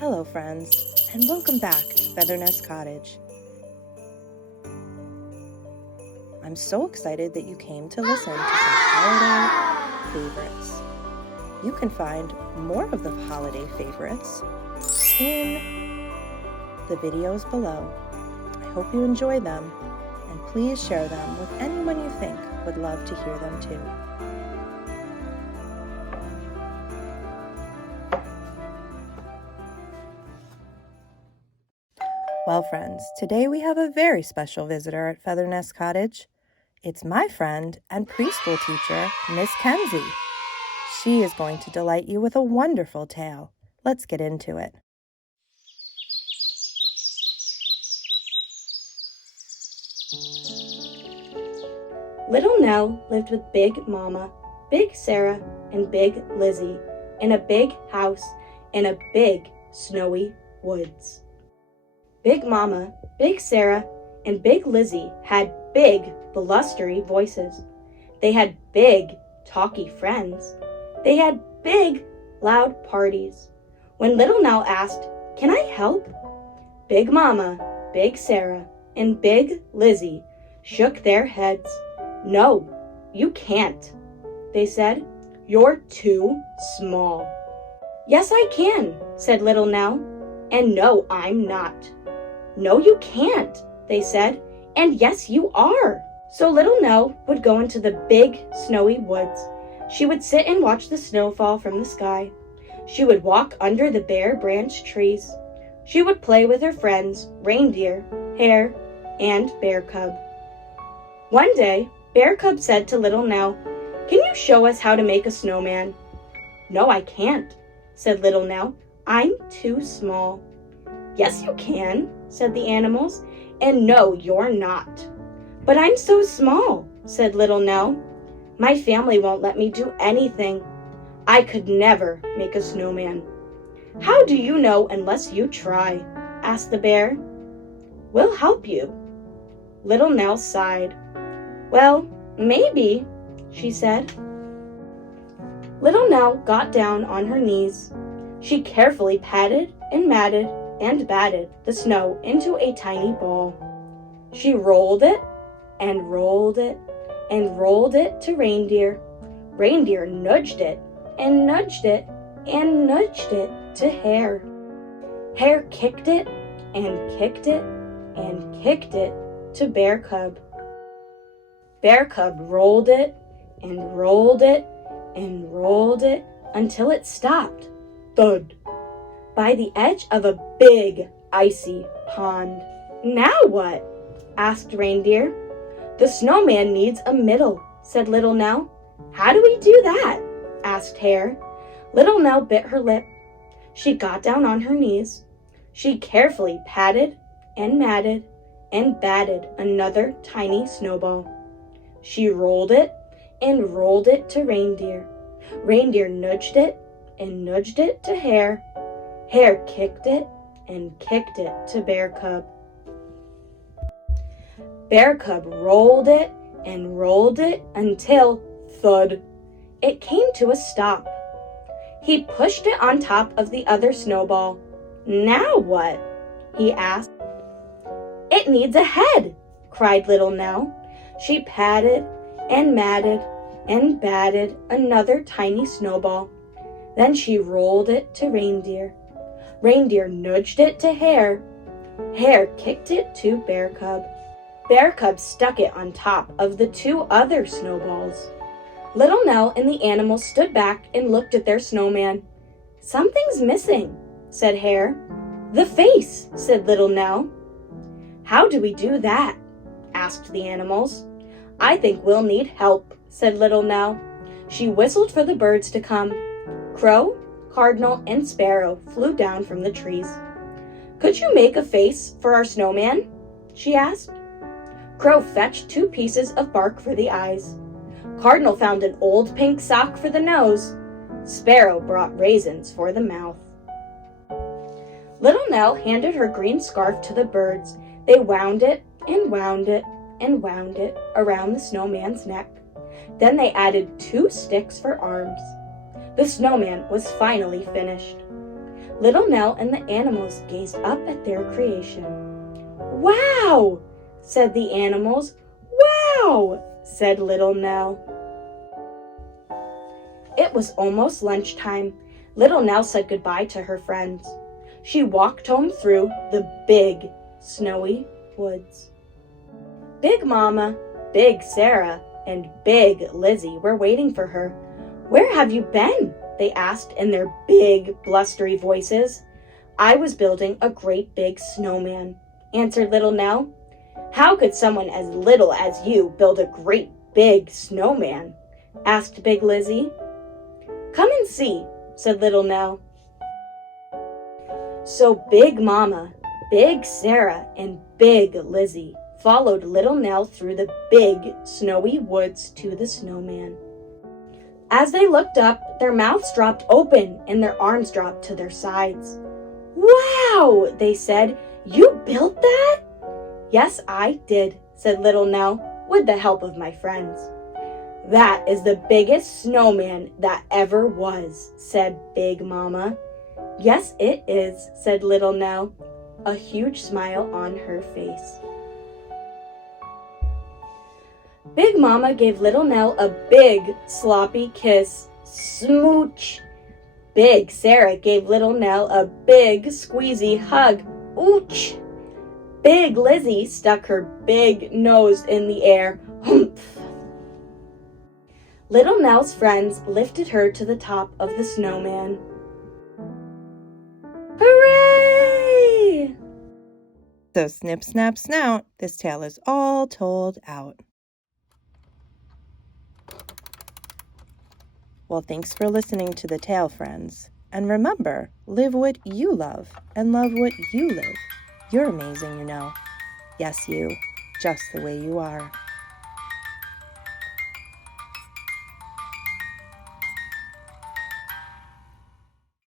Hello friends, and welcome back to Feathernest Cottage. I'm so excited that you came to listen to some holiday favorites. You can find more of the holiday favorites in the videos below. I hope you enjoy them, and please share them with anyone you think would love to hear them too. Well, friends, today we have a very special visitor at Feathernest Cottage. It's my friend and preschool teacher, Miss Kenzie. She is going to delight you with a wonderful tale. Let's get into it. Little Nell lived with Big Mama, Big Sarah, and Big Lizzie in a big house in a big snowy woods. Big Mama, Big Sarah, and Big Lizzie had big, blustery voices. They had big, talky friends. They had big, loud parties. When Little Nell asked, "Can I help?" Big Mama, Big Sarah, and Big Lizzie shook their heads. "No, you can't," they said. "You're too small." "Yes, I can," said Little Nell. "And no, I'm not." "No, you can't," they said. "And yes, you are." So Little Nell would go into the big, snowy woods. She would sit and watch the snow fall from the sky. She would walk under the bare branch trees. She would play with her friends, Reindeer, Hare, and Bear Cub. One day, Bear Cub said to Little Nell, "Can you show us how to make a snowman?" "No, I can't," said Little Nell. "I'm too small." "Yes, you can," said the animals. "And no, you're not." "But I'm so small," said Little Nell. "My family won't let me do anything. I could never make a snowman." "How do you know unless you try?" asked the bear. "We'll help you." Little Nell sighed. "Well, maybe," she said. Little Nell got down on her knees. She carefully patted and matted and batted the snow into a tiny ball. She rolled it and rolled it and rolled it to Reindeer. Reindeer nudged it and nudged it and nudged it to Hare. Hare kicked it and kicked it and kicked it to Bear Cub. Bear Cub rolled it and rolled it and rolled it until it stopped. Thud! By the edge of a big, icy pond. "Now what?" asked Reindeer. "The snowman needs a middle," said Little Nell. "How do we do that?" asked Hare. Little Nell bit her lip. She got down on her knees. She carefully patted and matted and batted another tiny snowball. She rolled it and rolled it to Reindeer. Reindeer nudged it and nudged it to Hare. Hare kicked it and kicked it to Bear Cub. Bear Cub rolled it and rolled it until, thud, it came to a stop. He pushed it on top of the other snowball. "Now what?" he asked. "It needs a head," cried Little Nell. She patted and matted and batted another tiny snowball. Then she rolled it to Reindeer. Reindeer nudged it to Hare. Hare kicked it to Bear Cub. Bear Cub stuck it on top of the two other snowballs. Little Nell and the animals stood back and looked at their snowman. "Something's missing," said Hare. "The face," said Little Nell. "How do we do that?" asked the animals. "I think we'll need help," said Little Nell. She whistled for the birds to come. Crow, Cardinal, and Sparrow flew down from the trees. "Could you make a face for our snowman?" she asked. Crow fetched 2 pieces of bark for the eyes. Cardinal found an old pink sock for the nose. Sparrow brought raisins for the mouth. Little Nell handed her green scarf to the birds. They wound it and wound it and wound it around the snowman's neck. Then they added 2 sticks for arms. The snowman was finally finished. Little Nell and the animals gazed up at their creation. "Wow!" said the animals. "Wow!" said Little Nell. It was almost lunchtime. Little Nell said goodbye to her friends. She walked home through the big, snowy woods. Big Mama, Big Sarah, and Big Lizzie were waiting for her. "Where have you been?" they asked in their big, blustery voices. "I was building a great big snowman," answered Little Nell. "How could someone as little as you build a great big snowman?" asked Big Lizzie. "Come and see," said Little Nell. So Big Mama, Big Sarah, and Big Lizzie followed Little Nell through the big, snowy woods to the snowman. As they looked up, their mouths dropped open and their arms dropped to their sides. "Wow!" they said. "You built that?" "Yes, I did," said Little Nell, with the help of my friends. "That is the biggest snowman that ever was," said Big Mama. "Yes, it is," said Little Nell, a huge smile on her face. Big Mama gave Little Nell a big, sloppy kiss. Smooch! Big Sarah gave Little Nell a big, squeezy hug. Ooch! Big Lizzie stuck her big nose in the air. Humph! Little Nell's friends lifted her to the top of the snowman. Hooray! So snip, snap, snout, this tale is all told out. Well, thanks for listening to the tale, friends. And remember, live what you love and love what you live. You're amazing, you know. Yes, you, just the way you are.